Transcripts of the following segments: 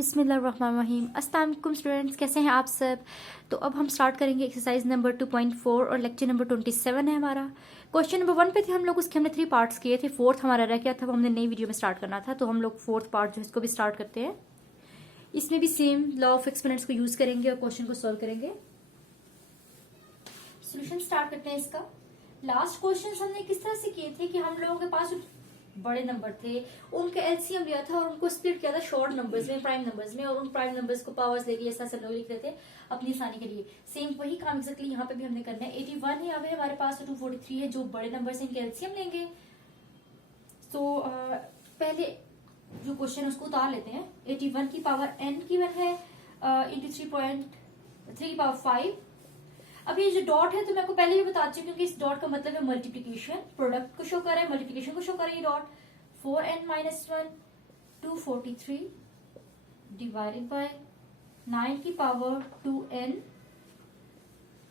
बिस्मिल्लाहिर्रहमानिर्रहीम। अस्सलाम वालेकुम स्टूडेंट्स, कैसे हैं आप सब। तो अब हम स्टार्ट करेंगे एक्सरसाइज नंबर 2.4 और लेक्चर नंबर 27 है हमारा। क्वेश्चन नंबर 1 पे थे हम लोग, उसके हमने 3 पार्ट्स किए थे, फोर्थ हमारा रह गया था, वो हमने नई वीडियो में स्टार्ट करना था। तो हम लोग फोर्थ पार्ट जो है इसको भी स्टार्ट करते हैं। इसमें भी सेम लॉ ऑफ एक्सपोनेंट्स को यूज करेंगे और क्वेश्चन को सॉल्व करेंगे। सोल्यूशन स्टार्ट करते हैं इसका। लास्ट क्वेश्चन हमने किस तरह से किए थे कि हम लोगों के पास बड़े नंबर थे, उनका एलसीएम लिया था और उनको स्प्लिट किया था शॉर्ट नंबर्स में, प्राइम नंबर्स में, और उन प्राइम नंबर्स को पावर्स लेके ऐसा सब लोग लिख रहे थे अपनी आसानी के लिए। सेम वही काम एक्जेक्टली यहाँ पे भी हमने करना है। 81 है, अब हमारे पास 243 है, जो बड़े नंबर से इनके एलसीएम लेंगे। तो पहले जो क्वेश्चन है उसको उतार लेते हैं। 81 की पावर n की वन है इंटू 3.3 पावर 5। अब ये जो डॉट है तो मैं आपको पहले भी बता चुकी हूँ कि इस डॉट का मतलब है मल्टीप्लीकेशन, प्रोडक्ट को शो कर रहा है, मल्टीप्लीकेशन को शो कर रहा है ये dot. 4n minus 1 243 divided by 9 की पावर 2n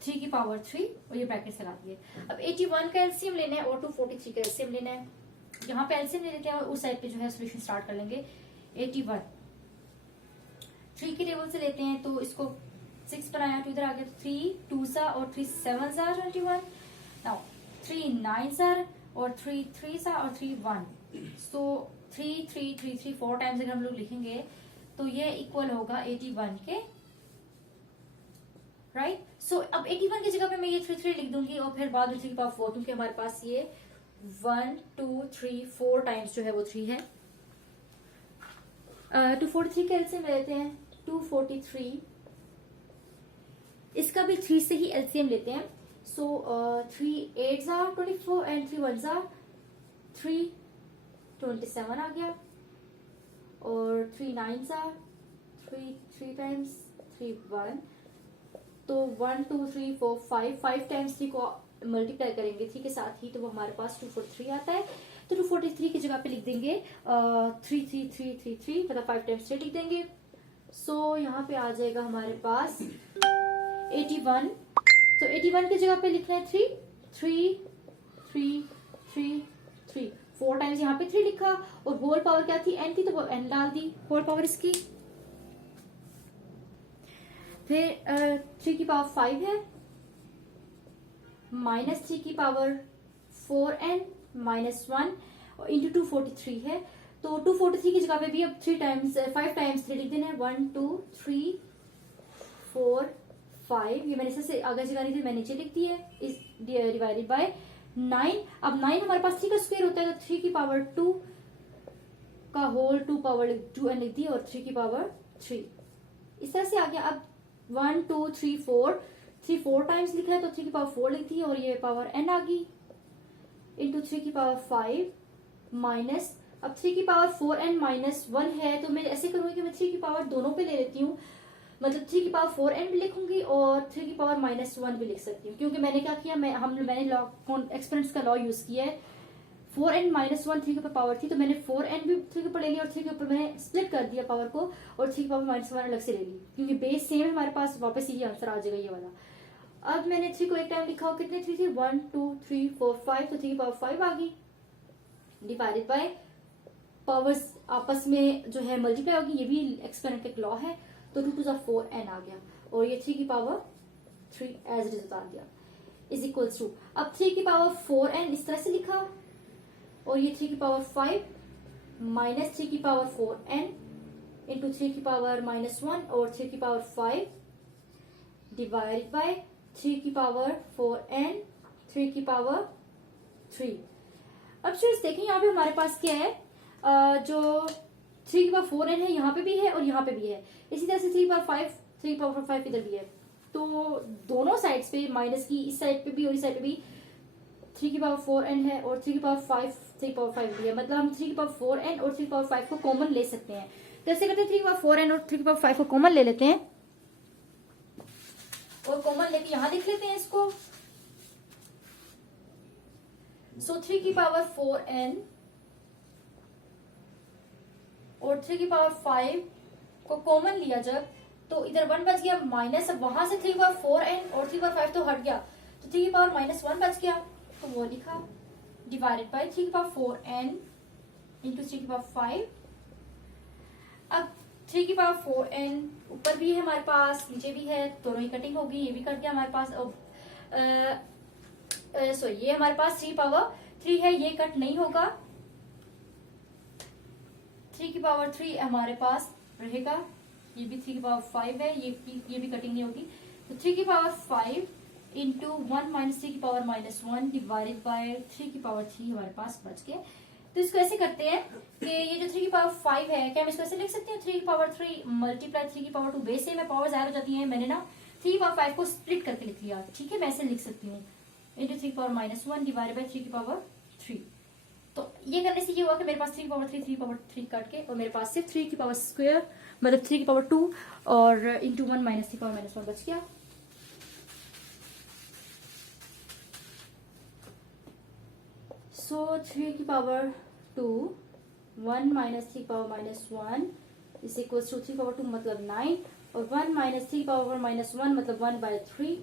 3 की पावर 3 और ये ब्रैकेट से ला दिए। अब 81 का एलसीएम लेना है और 243 का एलसीएम लेना है। यहाँ पे एलसीएम ले लेते हैं और उस साइड पे जो है सोल्यूशन स्टार्ट कर लेंगे। 81 3 के टेबल से लेते हैं तो इसको 6 बनाया तो इधर आ गया 3 2 सा और 3 7 सा 21। नाउ 3 9 सा और 3 3 सा और 3 1। सो 3 3 3 3 4 टाइम्स अगर हम लोग लिखेंगे तो ये इक्वल होगा 81 के, राइट। सो अब 81 की जगह पे मैं ये 3 3 लिख दूंगी और फिर बाद में 3 पावर 4, क्योंकि हमारे पास ये 1 2 3 4 टाइम्स जो है वो 3 है। 243 के एलसीएम लेते हैं। 243 इसका भी 3 से ही एलसीएम लेते हैं। सो 3 8 ज़ा 24 एंड 3 1 ज़ा 3 27 आ गया और 3 9 ज़ा 3 टाइम्स 3 1। तो 1 2 3 4 5 टाइम्स 3 को मल्टीप्लाई करेंगे 3 के साथ ही तो वो हमारे पास 243 आता है। तो 243 की जगह पे लिख देंगे 3 3 3 3 3, मतलब 5 टाइम्स 3 लिख देंगे। सो यहाँ पे आ जाएगा हमारे पास 81। तो 81 की जगह पे लिखना है 3 3 3 3 3, 4 टाइम्स यहाँ पे 3 लिखा और होल पावर क्या थी, n थी, तो वो n डाल दी होल पावर इसकी। फिर 3 की पावर 5 है माइनस 3 की पावर 4n माइनस 1 और इंटू 243 है। तो 243 की जगह पे भी अब 5 टाइम्स 3 लिख देना है। 1 2 3 4 5, ये मैंने इससे आगे जगह नहीं थी, मैंने नीचे लिख दी है, इस डिवाइडेड बाय 9। अब 9 हमारे पास 3 का स्क्वायर होता है तो 3 की पावर 2 का होल 2 पावर 2n लिख दी और 3 की पावर 3 इस तरह से आ गया। अब 1 2 3 4 3 4 टाइम्स लिखा है तो 3 की पावर 4 लिख दी और ये पावर n आ गई इंटू 3 की पावर 5 माइनस, अब 3 की पावर 4n माइनस 1 है तो मैं ऐसे करूंगी कि मैं 3 की पावर दोनों पे ले लेती हूँ, मतलब 3 की पावर 4n भी लिखूंगी और 3 की पावर माइनस 1 भी लिख सकती हूँ, क्योंकि मैंने क्या किया, मैंने लॉ एक्सपोनेंट्स का लॉ यूज किया है। 4n माइनस 1 3 के ऊपर पावर थी तो मैंने 4n भी 3 के ऊपर ले लिया और 3 के ऊपर मैंने स्प्लिट कर दिया पावर को और 3 की पावर माइनस 1 अलग से ले ली, क्योंकि बेस सेम है हमारे पास, वापस ये आंसर आ जाएगा ये वाला। अब मैंने 3 को एक टाइम लिखा हो, कितने 3 थी 1 2 3 4 5, तो 3 की पावर 5 आ गई डिवाइडेड बाय पावर्स आपस में जो है मल्टीप्लाई होगी, ये भी एक्सपोनेंट का लॉ है। तो 2 2 4n आ गया और ये 3 की पावर 3 एज इट इज उतार दिया इज इक्वल्स टू, अब 3 की पावर 4n इस तरह से लिखा और ये 3 की पावर 5 माइनस 3 की पावर 4n इंटू 3 की पावर माइनस 1 और 3 की पावर 5 डिवाइडेड बाय 3 की पावर 4n 3 की पावर 3। अब स्टूडेंट्स देखें यहाँ पे हमारे पास क्या है, जो 3 की पावर 4n है यहाँ पे भी है और यहाँ पे भी है, इसी तरह से 3 की पावर 5 3 की पावर 5 इधर भी है। तो दोनों साइड्स पे माइनस की इस साइड पे भी और इस साइड पे भी 3 की पावर 4n है और 3 की पावर 5 3 की पावर 5 भी है, मतलब हम 3 की पावर 4n और 3 की पावर 5 को कॉमन ले सकते हैं। कैसे करते हैं, 3 की पावर 4n और 3 की पावर 5 को कॉमन ले लेते हैं और कॉमन लेके यहां लिख लेते हैं इसको। सो 3 की पावर 4n और 3 की पावर 5 को कॉमन लिया जब, तो इधर 1 बच गया माइनस, अब वहां से 3 की पावर 4n और 3 की पावर 5 तो हट गया तो 3 की पावर माइनस 1 बच गया, तो वो लिखा डिवाइडेड बाय 3 की पावर 4n इंटू 3 की पावर 5। अब 3 की पावर 4n, ऊपर भी है हमारे पास, नीचे भी है, दोनों ही कटिंग होगी, ये भी कट गया हमारे पास। सॉरी, ये हमारे पास 3 पावर 3 है, ये कट नहीं होगा। 3 की पावर 3 हमारे पास रहेगा, ये भी 3 की पावर 5 है, ये भी कटिंग नहीं होगी। तो 3 की पावर 5 इंटू 1 माइनस 3 की पावर -1 डिवाइडेड बाय 3 की पावर 3 हमारे पास बच गए। तो इसको ऐसे करते हैं कि ये जो 3 की पावर 5 है, क्या हम इसको ऐसे लिख सकते हैं, 3 की पावर 3 मल्टीप्लाई 3 की पावर 2, बेस से में पावर ज़ाहिर हो जाती है, मैंने ना 3 की पावर 5 को स्प्लिट करके लिख लिया, ठीक है, मैं ऐसे लिख सकती हूँ, इंटू 3 की पावर -1 डिवाइडेड बाय 3 की पावर 3। तो ये करने से ये हुआ कि मेरे पास 3 की पावर 3 3 की पावर 3 काट के, और मेरे पास सिर्फ 3 की पावर स्क्वायर मतलब 3 की पावर 2 और इंटू 1 माइनस 3 की पावर -1 बच गया। सो 3 की पावर 2 1 माइनस 3 की पावर -1 इज इक्वल्स टू 3 की पावर 2 मतलब 9 और 1 माइनस 3 की पावर -1 मतलब 1/3,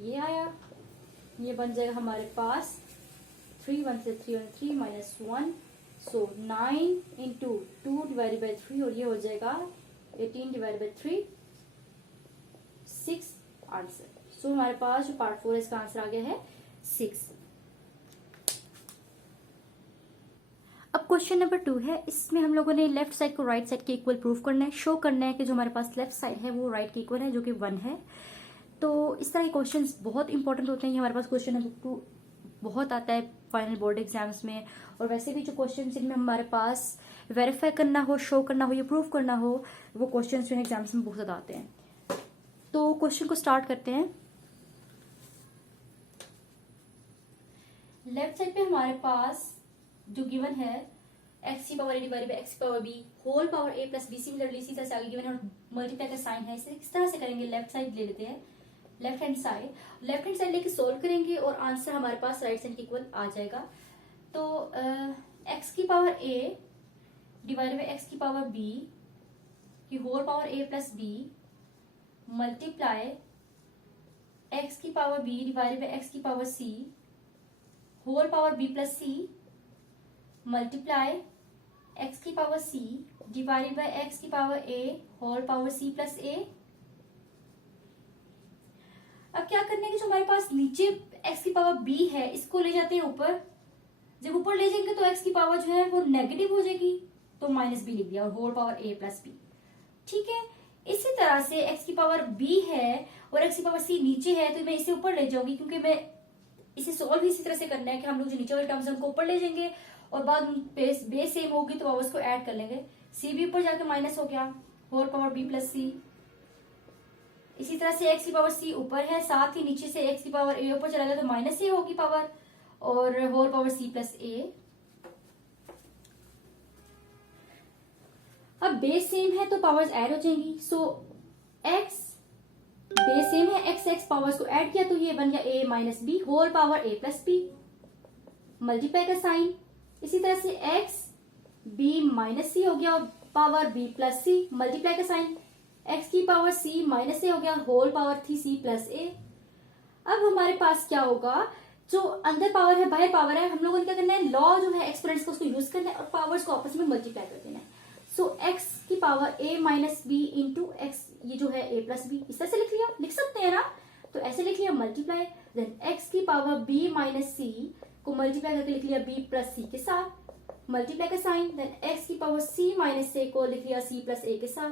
ये आया। ये बन जाएगा हमारे पास 3 1 से 3 और 3 -1, सो 9 इंटू 2 डिवाइडेड बाई 3, और ये हो जाएगा 18 डिवाइडेड बाई 3, 6 आंसर। सो हमारे पास जो पार्ट 4 है इसका आंसर आ गया है 6। अब क्वेश्चन नंबर 2 है, इसमें हम लोगों ने लेफ्ट साइड को राइट साइड के इक्वल प्रूफ करना है, शो करना है कि जो हमारे पास लेफ्ट साइड है वो राइट के इक्वल है, जो कि 1 है। तो इस तरह के क्वेश्चंस बहुत इंपॉर्टेंट होते हैं, ये हमारे पास क्वेश्चन नंबर 2 बहुत आता है फाइनल बोर्ड एग्जाम्स में, और वैसे भी जो क्वेश्चन जिनमें हमारे पास वेरीफाई करना हो, शो करना हो या प्रूफ करना हो, वो क्वेश्चन जो है एग्जाम्स में बहुत ज्यादा आते हैं। तो क्वेश्चन को स्टार्ट करते हैं। लेफ्ट साइड पे हमारे पास जो गिवन है x की power a divided by x की power b whole power a plus b, similarly इसी तरह से आगे गिवन है और मल्टीप्लाई का साइन है, इसे किस तरह से करेंगे, लेफ्ट साइड ले लेते हैं, लेफ्ट हैंड साइड लेके सोल्व करेंगे और आंसर हमारे पास राइट साइड के इक्वल आ जाएगा। तो x की power a divided by x की पावर b की whole power a plus b multiply x की power b divided by x की power c whole power b plus c multiply x की power c divided by x की power a whole power c plus a। अब क्या करने की, जो हमारे पास नीचे x की पावर b है इसको ले जाते हैं ऊपर, जब ऊपर ले जाएंगे तो x की पावर जो है वो नेगेटिव हो जाएगी, तो -b लिख दिया और whole power a plus b, ठीक है। इसी तरह से x की पावर b है और x की पावर c नीचे है, तो मैं इसे ऊपर ले जाऊंगी, क्योंकि मैं इसे सोल्व ही इसी तरह से करना है कि हम लोग जो नीचे वाले टर्म्स है उनको ऊपर ले जाएंगे और बाद बेस सेम होगी तो पावर्स को ऐड कर लेंगे। c भी ऊपर जाके माइनस हो गया, whole power b plus c। इसी तरह से x की पावर c ऊपर है, साथ ही नीचे से x की पावर a ऊपर चला गया तो माइनस a होगी पावर, और whole power c plus a। अब बेस सेम है तो पावर्स ऐड हो जाएंगी, सो x बेस सेम है, x पावर्स को ऐड किया तो ये बन गया a minus B whole power a plus b, multiply का साइन। इसी तरह से x b माइनस सी हो गया और पावर b प्लस सी, मल्टीप्लाई का साइन, x की पावर c माइनस ए हो गया होल पावर थी c प्लस a। अब हमारे पास क्या होगा, जो अंदर पावर है बाहर पावर है, हम लोगों ने क्या करना है, लॉ जो है एक्सपोनेंट्स का उसको यूज करना है और पावर्स को आपस में मल्टीप्लाई कर देना है। सो x की power a minus B into X, ये जो है a प्लस बी, इस तरह से लिख सकते हैं ना, तो ऐसे लिख लिया मल्टीप्लाई, देन x की पावर b माइनस सी को मल्टीप्लाई करके लिख लिया b प्लस सी के साथ, मल्टीप्लाई का साइन, देन x की पावर c माइनस ए को लिख लिया c प्लस a के साथ,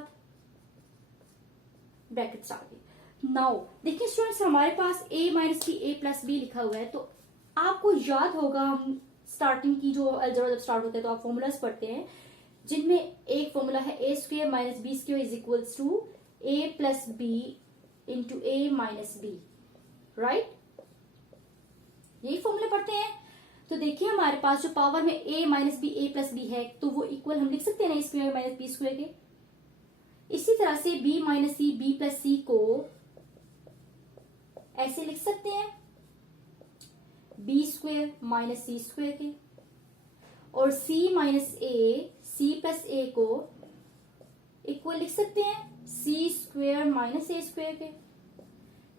ब्रैकेट्स आगे। नाउ देखिए स्टूडेंट्स, हमारे पास a minus B a plus B लिखा हुआ है, तो आपको याद होगा हम स्टार्टिंग की जो अलजेब्रा जब स्टार्ट होते हैं तो आप फॉर्मूलाज पढ़ते हैं, जिनमें एक फॉर्मूला है a square minus B square is equals to a plus B into a minus B, right, यही फॉर्मूला पढ़ते हैं। तो देखिए हमारे पास जो पावर में a minus B a plus B है, तो वो इक्वल हम लिख सकते हैं ना स्क्वायर माइनस बी स्क्वायर के। इसी तरह से b माइनस सी b प्लस सी को ऐसे लिख सकते हैं b square minus C square के, और c minus A c plus a को इक्वल लिख सकते हैं c square minus a square के,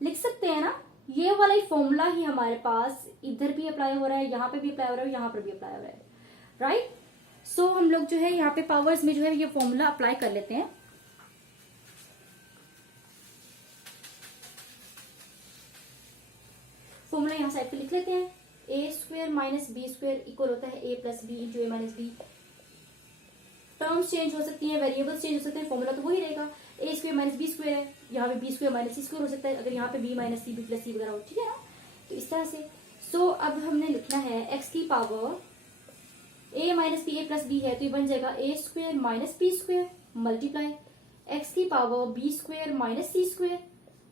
लिख सकते हैं ना। ये वाला ही फॉर्मूला ही हमारे पास इधर भी अप्लाई हो रहा है, यहाँ पे भी अप्लाई हो रहा है, यहाँ पर भी अप्लाई हो रहा है, राइट। सो हम लोग जो है यहाँ पे पावर्स में जो है ये फॉर्मूला अप्लाई कर लेते हैं। फॉर्मूला यहाँ साइड पे लिख लेते हैं। A square minus B square equal होता है A plus B into A minus B. Terms change हो सकती हैं, वेरिएबल्स चेंज हो सकते हैं, फॉर्मूला तो वही रहेगा। A square minus B square है, यहाँ पे B square minus C square हो सकता है, अगर यहाँ पे B minus C B plus C वगैरह हो, ठीक है ना। तो इस तरह से सो अब हमने लिखना है एक्स की power A minus B A plus B है, तो ये बन जाएगा A square minus B square multiply x की power B square minus C square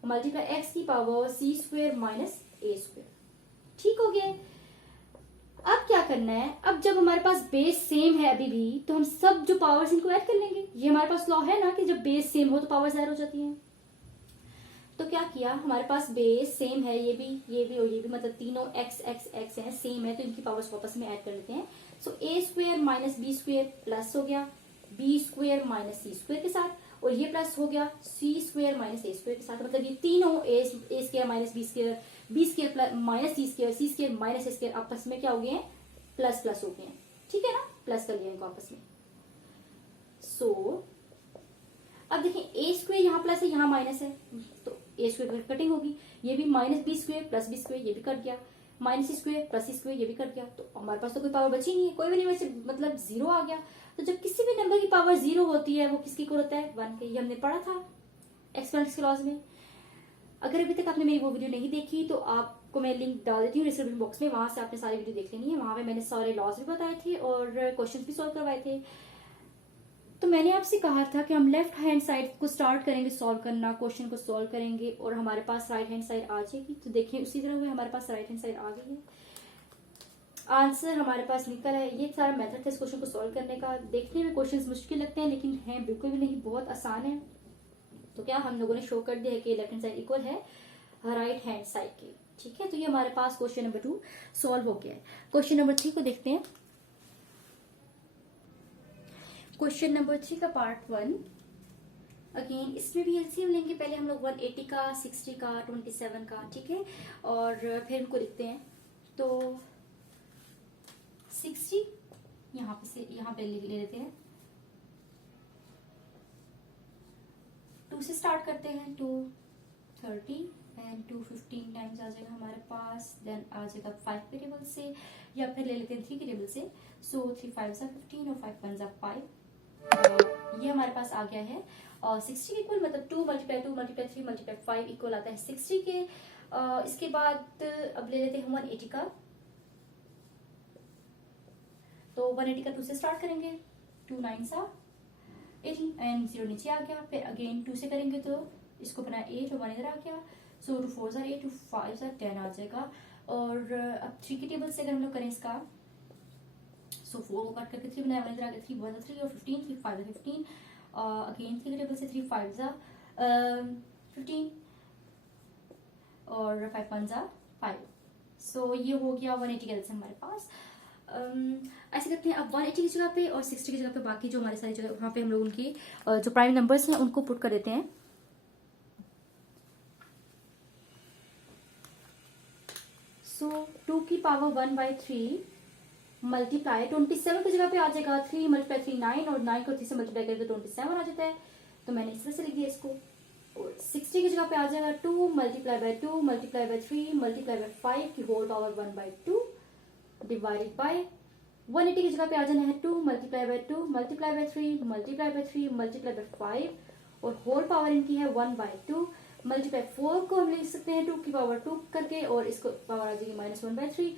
multiply x की power C square minus A square. ठीक हो गया। अब क्या करना है, अब जब हमारे पास बेस सेम है अभी भी, तो हम सब जो पावर्स इनको ऐड कर लेंगे। ये हमारे पास लॉ है ना कि जब बेस सेम हो तो पावर्स ऐड हो जाती हैं। तो क्या किया, हमारे पास बेस सेम है, ये भी और ये भी, मतलब तीनों एक्स एक्स एक्स है, सेम है, तो इनकी पावर्स वापस में ऐड कर लेते हैं। So A square minus B square plus हो गया B square minus C square के साथ, और ये प्लस हो गया C square minus A square के साथ। मतलब ये तीनों A square minus B square minus C square minus A square आपस में क्या हो गए हैं, प्लस प्लस हो गए हैं। ठीक है ना, प्लस कर लिया इनको आपस में। सो अब देखें ए स्क्वायर यहाँ प्लस है यहाँ माइनस है, तो ए स्क्वायर कटिंग होगी, ये भी minus B square plus B square ये भी कट गया, minus C square plus C square ये भी कट गया, तो हमारे पास तो कोई पावर बची नहीं है, कोई भी नहीं बचे, मतलब जीरो आ गया। तो जब किसी भी नंबर की पावर जीरो होती है वो किसकी इक्वल होता है, 1 के। ये हमने पढ़ा था एक्सपोनेंट्स के लॉज में। अगर अभी तक आपने मेरी वो वीडियो नहीं देखी तो आपको मैं लिंक डाल देती हूँ डिस्क्रिप्शन बॉक्स में, वहां से आपने सारी वीडियो देख लेनी है। वहां पे मैंने सारे लॉज भी बताए थे और क्वेश्चंस भी सॉल्व करवाए थे। तो मैंने आपसे कहा था कि हम लेफ्ट हैंड साइड को स्टार्ट करेंगे सॉल्व करना, क्वेश्चन को सॉल्व करेंगे और हमारे पास राइट हैंड साइड आ जाएगी। तो देखिए उसी तरह हुए हमारे पास राइट हैंड साइड आ गई है, आंसर हमारे पास निकल है। ये सारा मेथड था इस क्वेश्चन को सॉल्व करने का। देखने में क्वेश्चंस मुश्किल लगते हैं लेकिन हैं बिल्कुल भी नहीं, बहुत आसान है। तो क्या हम लोगों ने शो कर दिया है कि लेफ्ट हैंड साइड इक्वल है राइट हैंड साइड के। ठीक है, तो ये हमारे पास क्वेश्चन नंबर 2 सॉल्व हो गया है। क्वेश्चन नंबर 3 को देखते हैं। क्वेश्चन नंबर 3 का पार्ट 1, अगेन इसमें भी एलसीएम लेंगे। पहले हम लोग 180 का, 60 का, 27 का, ठीक है, और फिर इनको लिखते हैं। तो 60 यहाँ पे ले लेते हैं, 2 से स्टार्ट करते हैं, 230 एंड 215 टाइम्स आ जाएगा हमारे पास। देन आ जाएगा 5 के टेबल से, या फिर ले लेते हैं 3 के टेबल से। सो 3 5 जा 15 और 5 1 जा 5। ये हमारे पास आ गया है और 60 इक्वल, मतलब 2 मल्टीप्लाई 2 मल्टीप्लाई 3 मल्टीप्लाई 5 इक्वल आता है 60 के। इसके बाद अब ले लेते हैं 180 का। तो 180 का 2 से स्टार्ट करेंगे, 2 9 सा 18 एंड 0 नीचे आ गया। फिर अगेन 2 से करेंगे तो इसको बना 8 और 1 इधर आ गया। सो 2 4 8 2 5 10 आ जाएगा। और अब 3 के टेबल से अगर हम लोग करें इसका, सो 4 को कट करके 3 बनाया, 1 इधर आ गया, 3 1 3 और 15 3 5 15। अगेन 3 के टेबल से 3 5 15 और 5 1 5। सो ये हो गया 180 के से हमारे पास। ऐसे करते हैं अब 180 की जगह पे और 60 की जगह पे बाकी जो हमारी सारी जगह वहां पे हम लोग उनकी जो प्राइम नंबर्स हैं उनको पुट कर देते हैं। सो 2 की पावर 1/3 मल्टीप्लाई 27 की जगह पे आ जाएगा 3 मल्टीप्लाई 3 9 और 9 को 3 से मल्टीप्लाई करके 27 आ जाता है। तो मैंने इस तरह से लिख दिया इसको। और 60 की जगह पे आ जाएगा 2 multiply by 2 multiply by 3 multiply by 5 की होल पावर 1/2 डिवाइडेड बाय 180 की जगह पे आ जाना है 2 multiply by 2 multiply by 3 multiply by 3 multiply by 5 और होल पावर इनकी है 1/2 मल्टीप्लाई 4 को हम लिख सकते हैं 2 की पावर 2 करके और इसको पावर आ जाएगी -1/3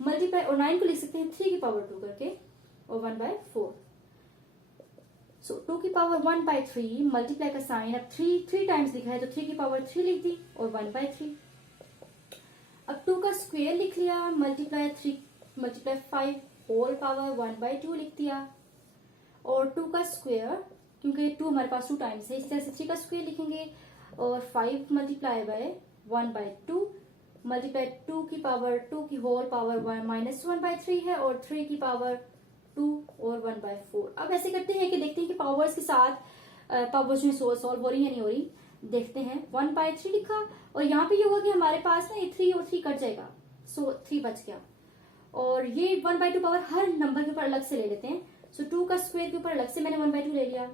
मल्टीप्लाई और 9 को लिख सकते हैं 3 की पावर 2 करके और 1/4। सो 2 की पावर 1/3 मल्टीप्लाई का साइन अब 3 टाइम्स लिखा है तो 3 की पावर 3 लिख दी और 1/3। अब 2 का स्क्वायर लिख लिया मल्टीप्लाई 3 मल्टीप्लाई 5 होल पावर 1/2 लिख दिया और 2 का स्क्वायर क्योंकि 2 हमारे पास 2 टाइम्स है इस तरह से 3 का स्क्वायर लिखेंगे और 5 मल्टीप्लाई बाय 1/2 मल्टीप्लाई 2 की पावर 2 की होल पावर -1/3 है और 3 की पावर 2 और 1/4। अब ऐसे करते हैं कि देखते हैं कि पावर्स के साथ पावर्स में सॉल्व हो रही है नहीं हो रही। देखते हैं 1/3 लिखा और यहाँ पे ये होगा कि हमारे पास ना 3 और 3 कट जाएगा। सो 3 बच गया और ये 1/2 पावर हर नंबर के ऊपर अलग से ले लेते हैं। सो 2 का स्क्वायर के ऊपर अलग से मैंने 1/2 ले लिया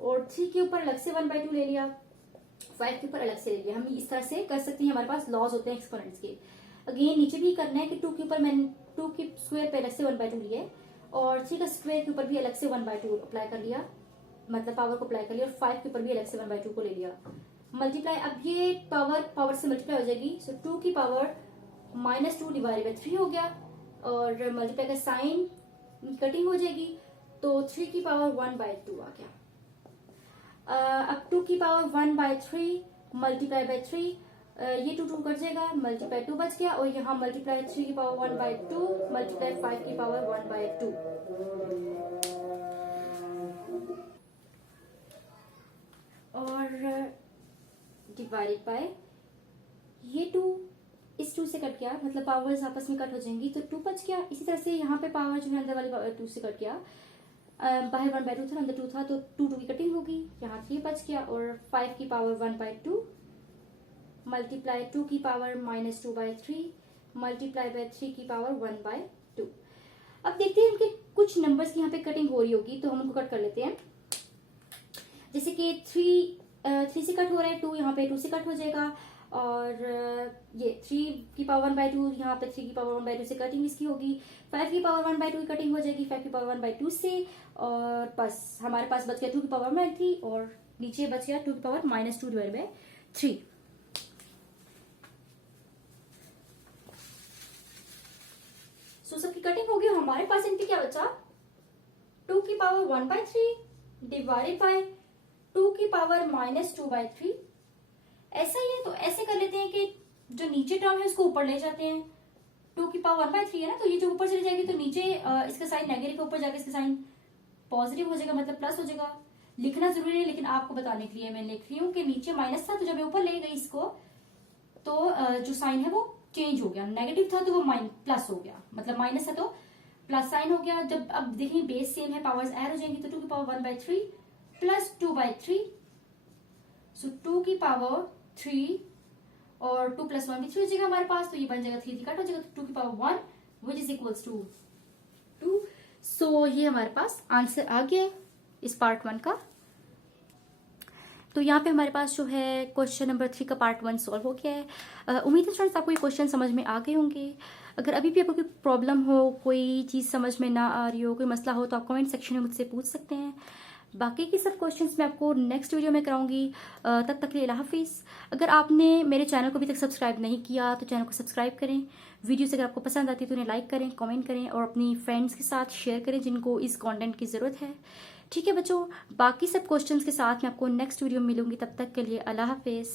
और 3 के ऊपर अलग से 1/2 ले लिया 5 के ऊपर अलग से ले लिया। हम इस तरह से कर सकते हैं, हमारे पास लॉज होते हैं एक्सपोनेंट्स के। अगेन नीचे भी करना है कि 2 के ऊपर मैंने 2 के स्क्वायर पे अलग से 1/2 लिया और 3 का स्क्वायर के ऊपर भी अलग से 1/2 अप्लाई कर लिया, मतलब पावर को अप्लाई कर लिया, और 5 के ऊपर भी अलग से 1/2 को ले लिया। मल्टीप्लाई, अब ये पावर से मल्टीप्लाई हो जाएगी, सो 2 की पावर -2 डिवाइडेड बाई 3 हो गया, और मल्टीप्लाई का साइन कटिंग हो जाएगी, तो 3 की पावर 1/2 आ गया। अब 2 की पावर 1/3 मल्टीप्लाई बाई 3, ये 2 कट जाएगा, मल्टीप्लाई 2 बच गया, और यहाँ मल्टीप्लाई 3 की पावर 1/2 मल्टीप्लाई 5 की पावर 1/2 और डिवाइडेड बाय ये 2 इस 2 से कट गया, मतलब पावर्स आपस में कट हो जाएंगी, तो 2 बच गया। इसी तरह से यहाँ पे पावर जो है अंदर वाली पावर 2 से कट गया, बाहर 1/2 था, अंदर 2 था, तो 2 की कटिंग होगी, यहाँ 3 बच गया, और 5 की पावर 1/2 मल्टीप्लाई 2 की पावर -2/3 मल्टीप्लाई बाय 3 की पावर 1/2। अब देखते हैं उनके कुछ नंबर्स की यहाँ पे कटिंग हो रही होगी, तो हम उनको कट कर लेते हैं। जैसे कि 3 से कट हो रहा है, 2 यहाँ पे 2 से कट हो जाएगा, और ये 3 की पावर 1/2 यहाँ पे 3 की पावर 1/2 से कटिंग इसकी होगी, 5 की पावर 1/2 की कटिंग हो जाएगी 5 की पावर 1/2 से, और बस हमारे पास बच गया 2 की पावर 1/3 और नीचे बच गया 2 की पावर -2 डिवाइड बाई 3। सो सबकी कटिंग होगी, हमारे पास इनके क्या बचा, 2 की पावर 1/3 डिवाइडेड बाई 2 की पावर -2/3। ऐसा ही है, तो ऐसे कर लेते हैं कि जो नीचे टर्म है उसको ऊपर ले जाते हैं। 2 की पावर 1/3 है ना, तो ये जो ऊपर चली जाएगी, तो नीचे इसका साइन नेगेटिव के ऊपर जाकर इसका साइन पॉजिटिव हो जाएगा, मतलब प्लस हो जाएगा। लिखना जरूरी है, लेकिन आपको बताने के लिए मैं लिख रही हूँ कि नीचे माइनस था, तो जब मैं ऊपर ले गई इसको, तो जो साइन है वो चेंज हो गया, नेगेटिव था तो वो प्लस हो गया, मतलब माइनस है तो प्लस साइन हो गया। जब अब देखिए बेस सेम है, पावर्स ऐड हो जाएंगी, तो 2 की पावर 1/3 प्लस 2/3, सो 2 की पावर 3 और 2 + 1 भी 3 हो जाएगा हमारे पास, तो ये बन जाएगा 3 कट हो जाएगा, तो 2 की power 1 which is equals to 2। So ये हमारे पास आंसर आ गया इस पार्ट 1 का। तो यहाँ पे हमारे पास जो है क्वेश्चन नंबर 3 का पार्ट 1 सॉल्व हो गया है। उम्मीद है स्टूडेंट्स आपको ये क्वेश्चन समझ में आ गए होंगे। अगर अभी भी आपको कोई प्रॉब्लम हो, कोई चीज़ समझ में ना आ रही हो, कोई मसला हो, तो आप कमेंट सेक्शन में मुझसे पूछ सकते हैं। बाकी की सब क्वेश्चंस मैं आपको नेक्स्ट वीडियो में कराऊंगी। तब तक के लिए अल्लाह हाफिज़। अगर आपने मेरे चैनल को अभी तक सब्सक्राइब नहीं किया तो चैनल को सब्सक्राइब करें। वीडियोस अगर आपको पसंद आती है तो उन्हें लाइक करें, कमेंट करें और अपनी फ्रेंड्स के साथ शेयर करें जिनको इस कंटेंट की ज़रूरत है। ठीक है बच्चों, बाकी सब क्वेश्चंस के साथ मैं आपको नेक्स्ट वीडियो में मिलूंगी। तब तक के लिए अल्लाह हाफिज़।